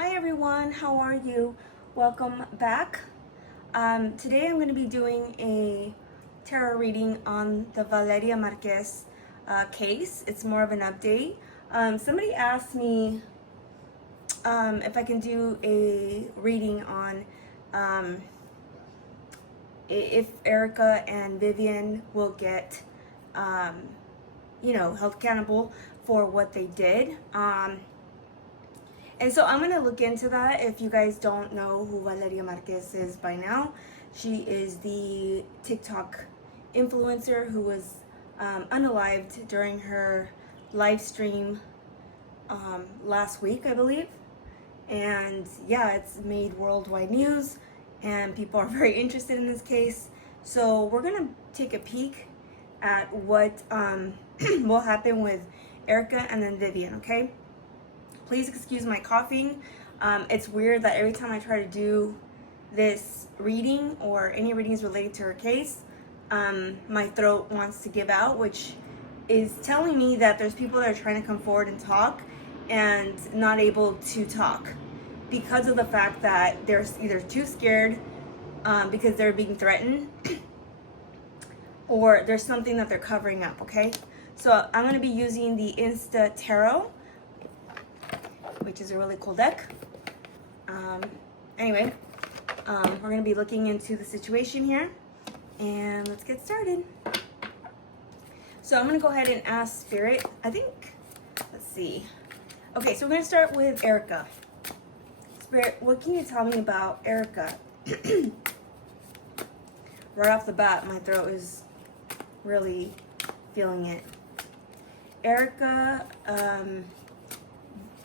Hi everyone, how are you? Welcome back. Today I'm going to be doing a tarot reading on the Valeria Márquez case. It's more of an update. Somebody asked me if I can do a reading on if Erika and Vivian will get, held accountable for what they did. And so I'm going to look into that. If you guys don't know who Valeria Márquez is by now, she is the TikTok influencer who was unalived during her live stream last week, I believe. And yeah, it's made worldwide news and people are very interested in this case. So we're going to take a peek at what will happen with Erika and then Vivian, okay? Please excuse my coughing. It's weird that every time I try to do this reading or any readings related to her case, my throat wants to give out, which is telling me that there's people that are trying to come forward and talk and not able to talk because of the fact that they're either too scared because they're being threatened or there's something that they're covering up, okay? So I'm going to be using the Insta Tarot, which is a really cool deck. Anyway, we're going to be looking into the situation here, and let's get started. So I'm going to go ahead and ask Spirit, let's see. Okay, so we're going to start with Erika. Spirit, what can you tell me about Erika? Right off the bat, my throat is really feeling it. Erika,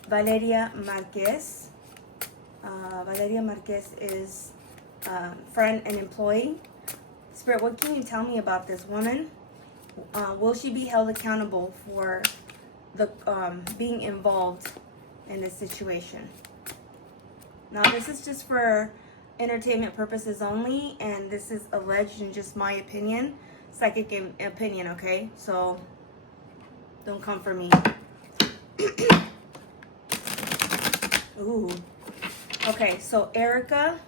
Valeria Márquez. Valeria Márquez is friend and employee. Spirit, what can you tell me about this woman? Will she be held accountable for the being involved in this situation? Now, this is just for entertainment purposes only, and this is alleged and just my opinion, psychic opinion, okay? So don't come for me. Ooh. Okay, so Erika,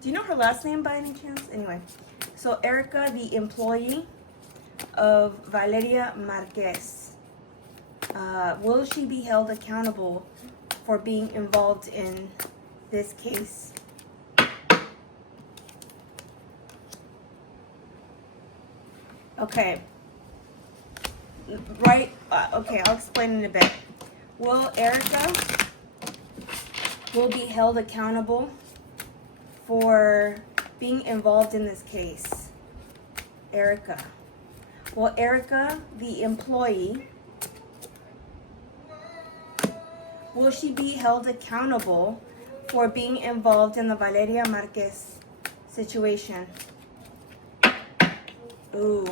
do you know her last name by any chance? Anyway, so Erika, the employee of Valeria Márquez, will she be held accountable for being involved in this case? Okay. Right, okay, I'll explain in a bit. Will Erika will be held accountable for being involved in this case? Erika. Well, Erika, the employee, will she be held accountable for being involved in the Valeria Márquez situation? Ooh.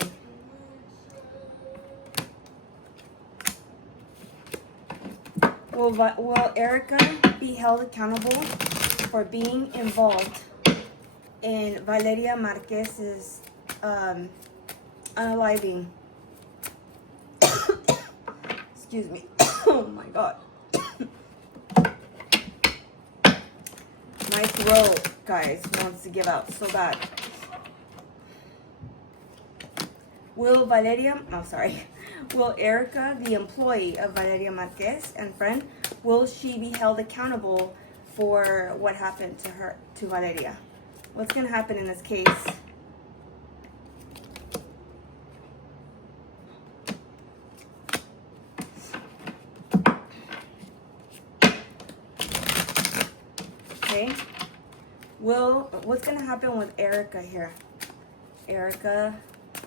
Will Erika be held accountable for being involved in Valeria Márquez's unaliving? Excuse me. Oh my God. My throat, guys, wants to give out so bad. Will Erika, the employee of Valeria Márquez and friend, will she be held accountable for what happened to Valeria? What's going to happen in this case? Okay. What's going to happen with Erika here? Erika,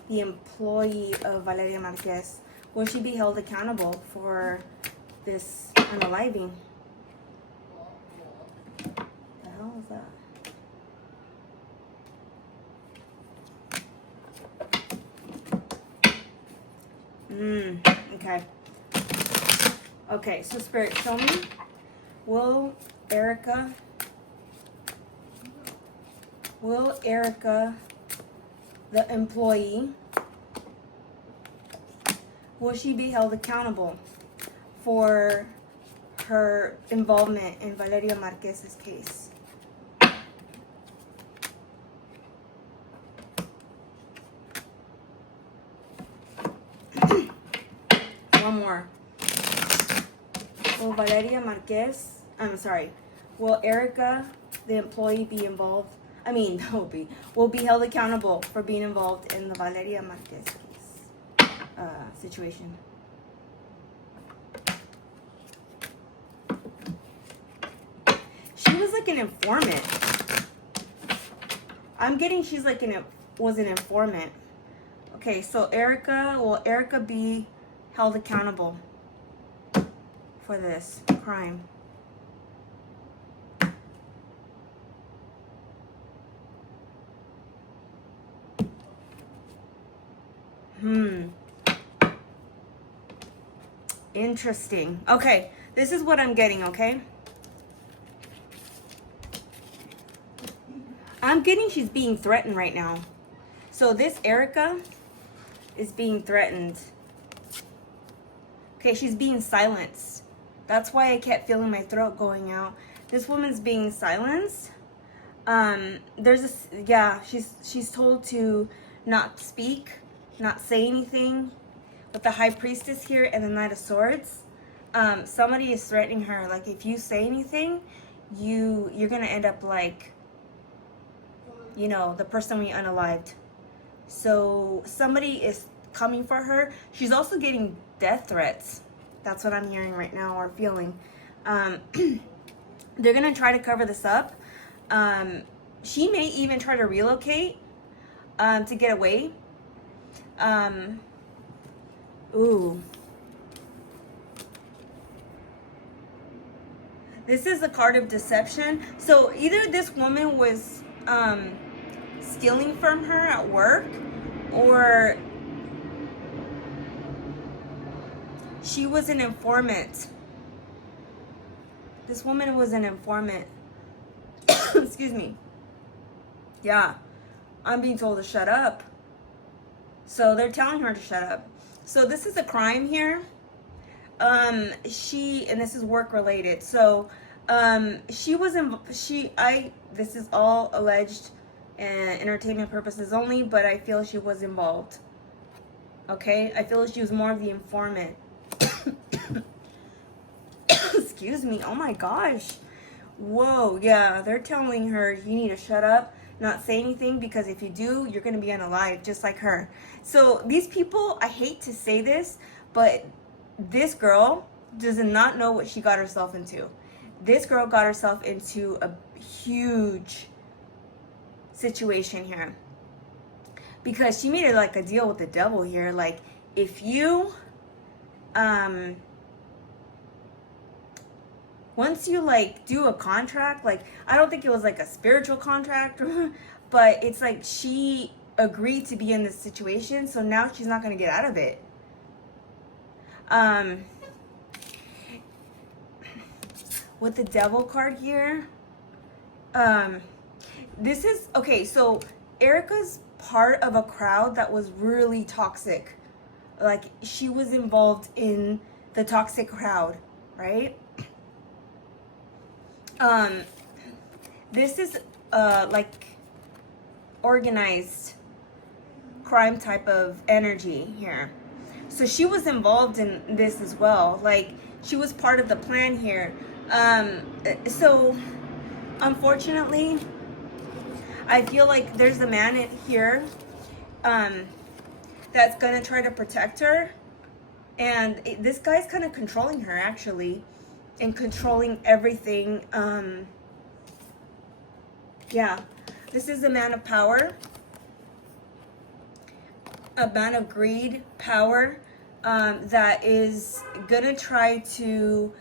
the employee of Valeria Márquez, will she be held accountable for this unaliving? The hell is that? Okay. Okay, so Spirit, show me. Will Erika, the employee, will she be held accountable for her involvement in Valeria Márquez's case. One more. Will Valeria Márquez, will Erika, the employee, be involved? Will be held accountable for being involved in the Valeria Márquez case situation. She was like an informant. I'm getting she's like was an informant. Okay, so will Erika be held accountable for this crime? Interesting. Okay, this is what I'm getting, okay? I'm getting she's being threatened right now. So this Erika is being threatened. Okay, she's being silenced. That's why I kept feeling my throat going out. This woman's being silenced. She's told to not speak, not say anything. With the High Priestess here and the Knight of Swords, somebody is threatening her. Like, if you say anything, you're gonna end up like, the person we unalived. So somebody is coming for her. She's also getting death threats. That's what I'm hearing right now, or feeling. They're gonna try to cover this up. She may even try to relocate to get away. Ooh. This is a card of deception. So either this woman was stealing from her at work, or she was an informant. This woman was an informant. Excuse me. Yeah. I'm being told to shut up. So they're telling her to shut up. So this is a crime here. And this is work related. So this is all alleged and entertainment purposes only, but I feel she was involved. Okay? I feel she was more of the informant. Excuse me. Oh my gosh. Whoa. Yeah, they're telling her you need to shut up, not say anything, because if you do, you're going to be unalive just like her. So these people, I hate to say this, but this girl does not know what she got herself into. This girl got herself into a huge situation here, because she made it like a deal with the devil here. Like, if you once you like do a contract, like, I don't think it was like a spiritual contract, but it's like she agreed to be in this situation, so now she's not going to get out of it. With the devil card here, this is okay. So Erika's part of a crowd that was really toxic. Like, she was involved in the toxic crowd, right? This is like organized crime type of energy here. So she was involved in this as well. Like, she was part of the plan here. So unfortunately, I feel like there's a man in here that's gonna try to protect her, and this guy's kind of controlling her, actually, and controlling everything. Yeah, this is a man of power, a man of greed, power, that is gonna try to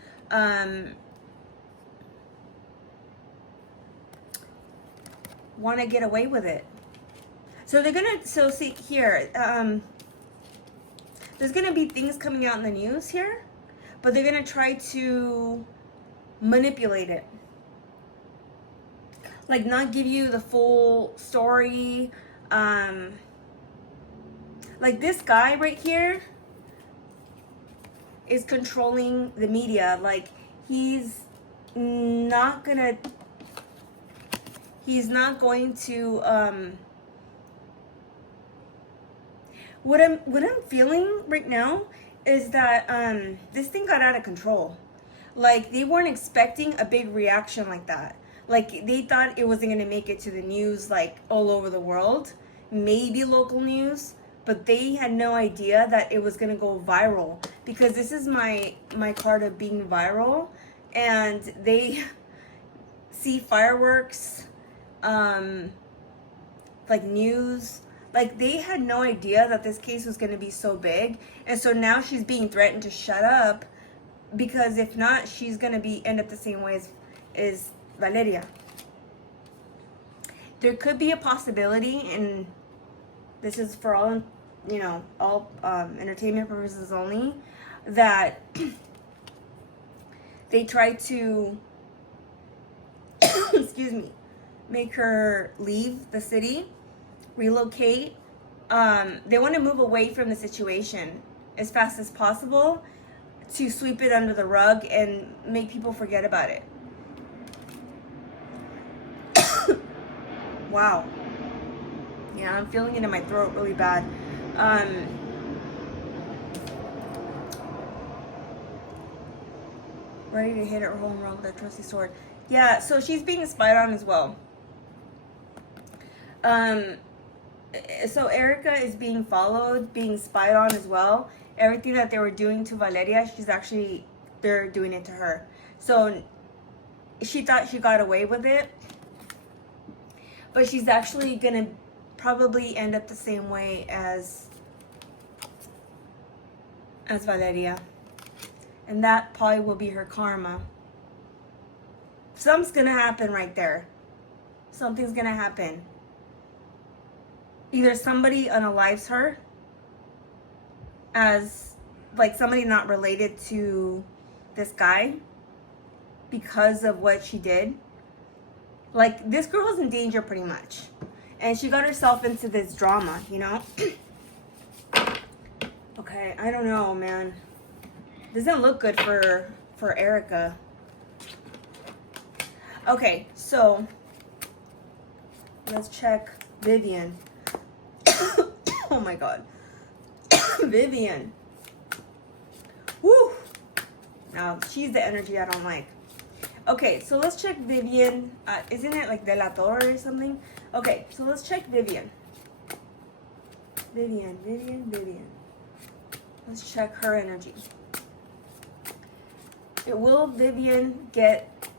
want to get away with it. So they're gonna, so see here, there's gonna be things coming out in the news here, but they're gonna try to manipulate it, like not give you the full story. Like, this guy right here is controlling the media. Like, he's not going to what I'm feeling right now is that this thing got out of control. Like, they weren't expecting a big reaction like that. Like, they thought it wasn't going to make it to the news, like, all over the world. Maybe local news. But they had no idea that it was going to go viral. Because this is my card of being viral. And they see fireworks, like news. Like, they had no idea that this case was going to be so big. And so now she's being threatened to shut up. Because if not, she's going to end up the same way as Valeria. There could be a possibility, and this is for all, all entertainment purposes only, that they try to, excuse me, make her leave the city, relocate. They want to move away from the situation as fast as possible, to sweep it under the rug and make people forget about it. Wow. Yeah, I'm feeling it in my throat really bad. Ready to hit her home run with a trusty sword. Yeah, so she's being spied on as well. So Erika is being followed, being spied on as well. Everything that they were doing to Valeria, they're doing it to her. So she thought she got away with it, but she's actually gonna probably end up the same way as Valeria. And that probably will be her karma. Something's gonna happen right there. Something's gonna happen. Either somebody unalives her, as like somebody not related to this guy, because of what she did. Like, this girl is in danger pretty much, and she got herself into this drama, Okay, I don't know, man. Doesn't look good for Erika. Okay, so let's check Vivian. Oh my god. Vivian. Woo! Now, she's the energy I don't like. Okay, so let's check Vivian. Isn't it like De La Torre or something? Okay, so let's check Vivian. Vivian. Let's check her energy. Will Vivian get...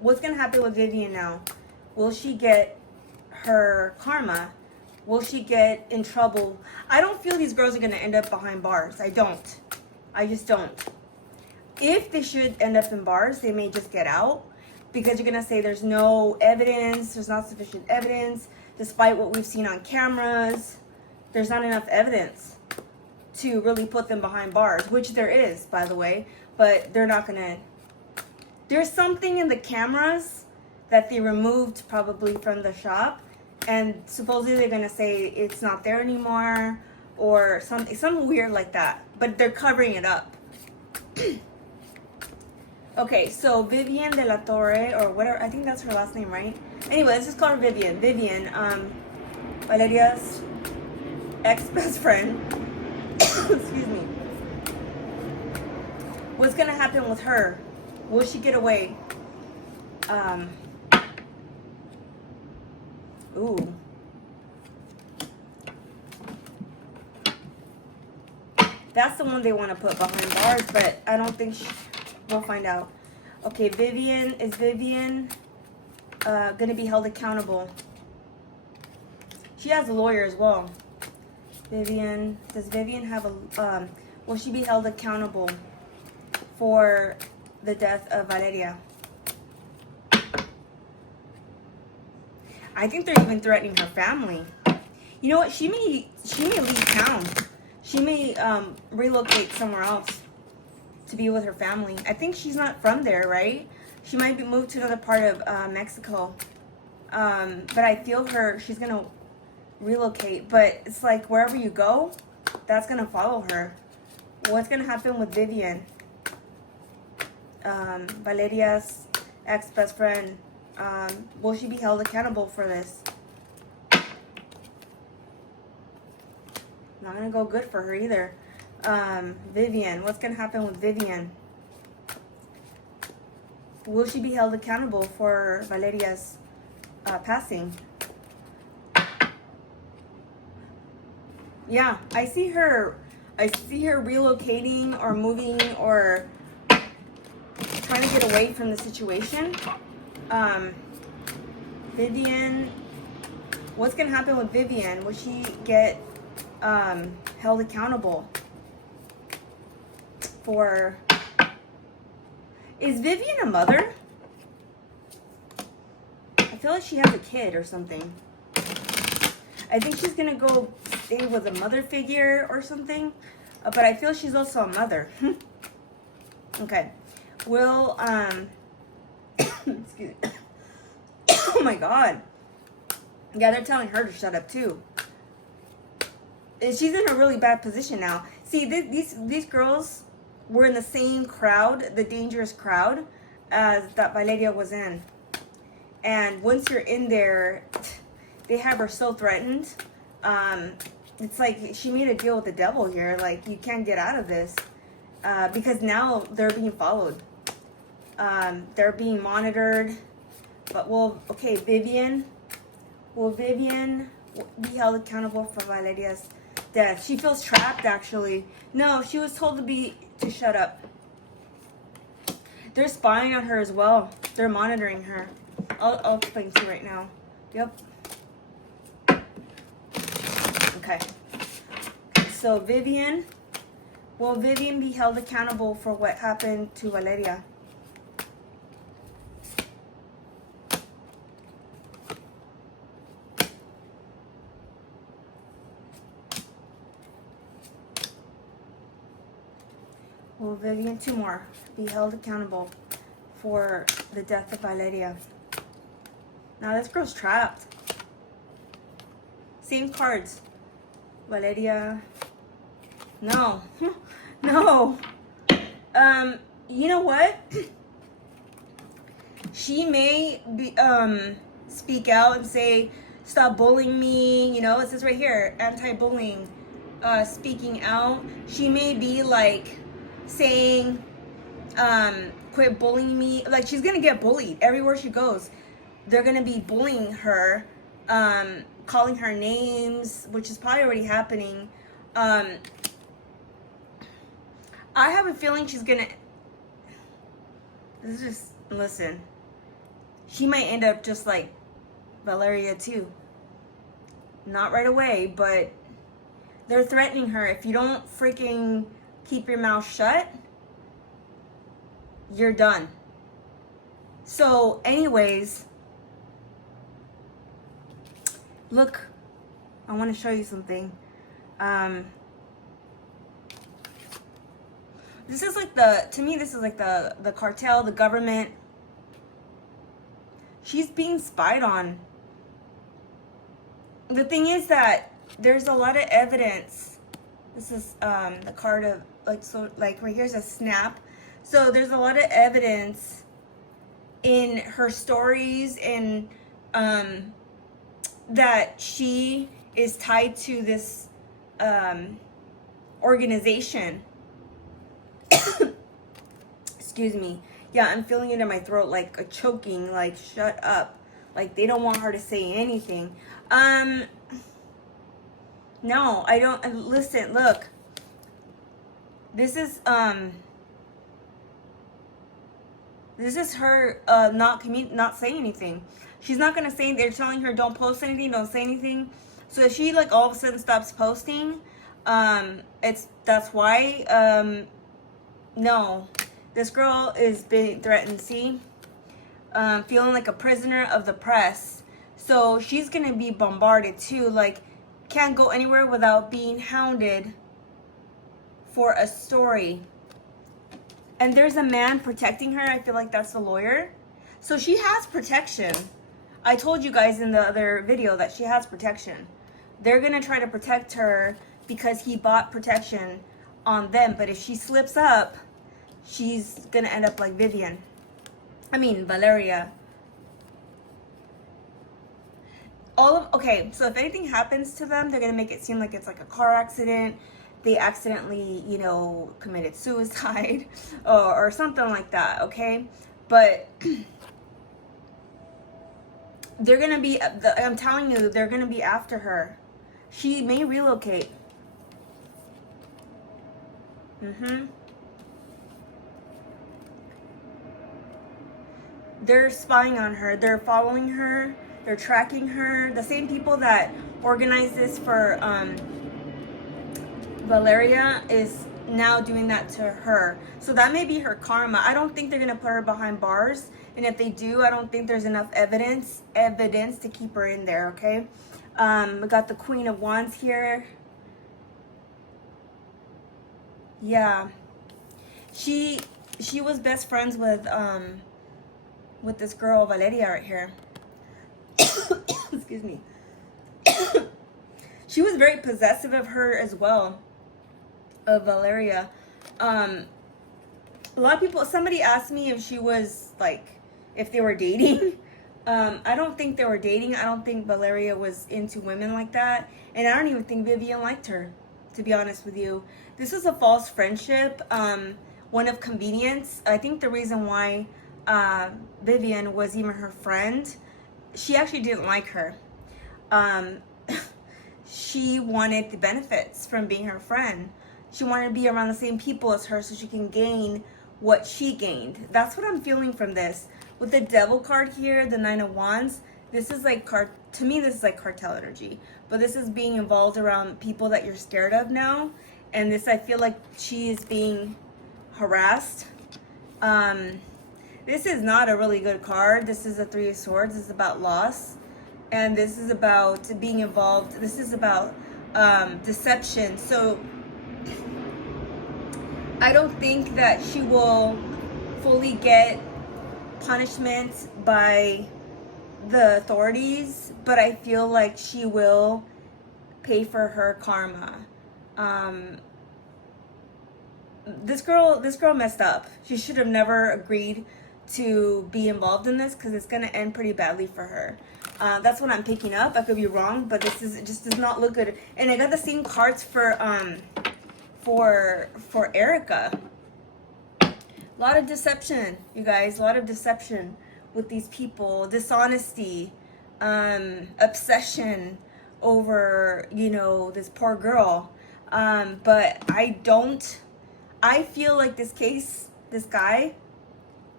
what's going to happen with Vivian now? Will she get her karma? Will she get in trouble? I don't feel these girls are going to end up behind bars. I don't. I just don't. If they should end up in bars, they may just get out, because you're going to say there's no evidence, there's not sufficient evidence, despite what we've seen on cameras. There's not enough evidence to really put them behind bars, which there is, by the way, but they're not going to. There's something in the cameras that they removed probably from the shop, and supposedly they're going to say it's not there anymore, or something weird like that, but they're covering it up. Okay, so Vivian De La Torre, or whatever, I think that's her last name, right? Anyway, let's just call her Vivian. Vivian, Valeria's ex-best friend. Excuse me. What's gonna happen with her? Will she get away? Ooh. That's the one they want to put behind bars, but I don't think we'll find out. Okay, Vivian. Is Vivian going to be held accountable? She has a lawyer as well. Vivian. Does Vivian have a... will she be held accountable for the death of Valeria? I think they're even threatening her family. You know what? She may leave town. She may relocate somewhere else to be with her family. I think she's not from there, right? She might be moved to another part of Mexico. But I feel she's going to relocate. But it's like wherever you go, that's going to follow her. What's going to happen with Vivian? Valeria's ex-best friend. Will she be held accountable for this? Not gonna go good for her either. Vivian, what's gonna happen with Vivian? Will she be held accountable for Valeria's passing? Yeah, I see her relocating or moving or trying to get away from the situation. Vivian, what's gonna happen with Vivian? Will she get held accountable for... Is Vivian a mother? I feel like she has a kid or something. I think she's gonna go stay with a mother figure or something, but I feel she's also a mother. Okay. Will excuse me. Oh my god. Yeah, they're telling her to shut up too. She's in a really bad position now. See, these girls were in the same crowd, the dangerous crowd, as that Valeria was in. And once you're in there, they have her so threatened. It's like she made a deal with the devil here. Like, you can't get out of this. Because now they're being followed. They're being monitored. But okay, Vivian. Will Vivian be held accountable for Valeria's death? She feels trapped, actually. No, she was told to shut up. They're spying on her as well. They're monitoring her. I'll explain to you right now. Yep. Okay. So Vivian, will Vivian be held accountable for what happened to Valeria? Will Vivian, two more, be held accountable for the death of Valeria? Now this girl's trapped. Same cards. Valeria. No. No. You know what? She may be, speak out and say, stop bullying me. You know, it says right here, anti-bullying, speaking out. She may be like saying, quit bullying me. Like, she's gonna get bullied everywhere she goes. They're gonna be bullying her, calling her names, which is probably already happening. I have a feeling she's gonna... This is just... Listen. She might end up just like Valeria too. Not right away, but they're threatening her. If you don't freaking keep your mouth shut, you're done. So anyways... Look, I want to show you something. This is like to me, this is like the cartel, the government. She's being spied on. The thing is that there's a lot of evidence. This is the card of, like, so like right here's a snap. So there's a lot of evidence in her stories and that she is tied to this organization. Excuse me. Yeah, I'm feeling it in my throat, like a choking, like shut up. Like they don't want her to say anything. No, I don't. Listen, look. This is her not saying anything. She's not gonna say. They're telling her don't post anything, don't say anything. So if she like all of a sudden stops posting, that's why. No, this girl is being threatened. See, feeling like a prisoner of the press. So she's gonna be bombarded too. Like, can't go anywhere without being hounded for a story. And there's a man protecting her. I feel like that's the lawyer. So she has protection. I told you guys in the other video that she has protection. They're going to try to protect her because he bought protection on them. But if she slips up, she's gonna end up like Vivian. I mean, Valeria. Okay, so if anything happens to them, they're gonna make it seem like it's like a car accident. They accidentally, you know, committed suicide or something like that, okay? But they're gonna be, I'm telling you, they're gonna be after her. She may relocate. They're spying on her. They're following her. They're tracking her. The same people that organized this for Valeria is now doing that to her. So that may be her karma. I don't think they're gonna put her behind bars, and if they do, I don't think there's enough evidence to keep her in there. Okay, we got the Queen of Wands here. Yeah, she was best friends with this girl Valeria right here. Excuse me. She was very possessive of her as well, of Valeria. A lot of people, somebody asked me if she was like, if they were dating. I don't think they were dating. I don't think Valeria was into women like that. And I don't even think Vivian liked her, to be honest with you. This was a false friendship, one of convenience. I think the reason why Vivian was even her friend, she actually didn't like her. She wanted the benefits from being her friend. She wanted to be around the same people as her so she can gain what she gained. That's what I'm feeling from this. With the Devil card here, the Nine of Wands, this is like, to me, this is like cartel energy. But this is being involved around people that you're scared of now. And this, I feel like she is being harassed. This is not a really good card. This is a Three of Swords. This is about loss. And this is about being involved. This is about deception. So I don't think that she will fully get punishment by the authorities, but I feel like she will pay for her karma. This girl messed up. She should have never agreed to be involved in this, because it's gonna end pretty badly for her. That's what I'm picking up. I could be wrong, but it just does not look good. And I got the same cards for Erika. A lot of deception, you guys. A lot of deception with these people. Dishonesty, obsession over, you know, this poor girl. But I feel like this guy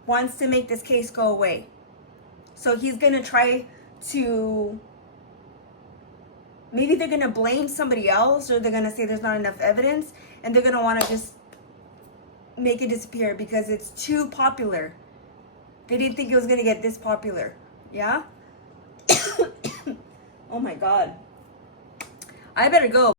wants to make this case go away. So he's gonna try to, maybe they're gonna blame somebody else, or they're gonna say there's not enough evidence, and they're gonna want to just make it disappear because it's too popular. They didn't think it was gonna get this popular. Yeah. Oh my God, I better go.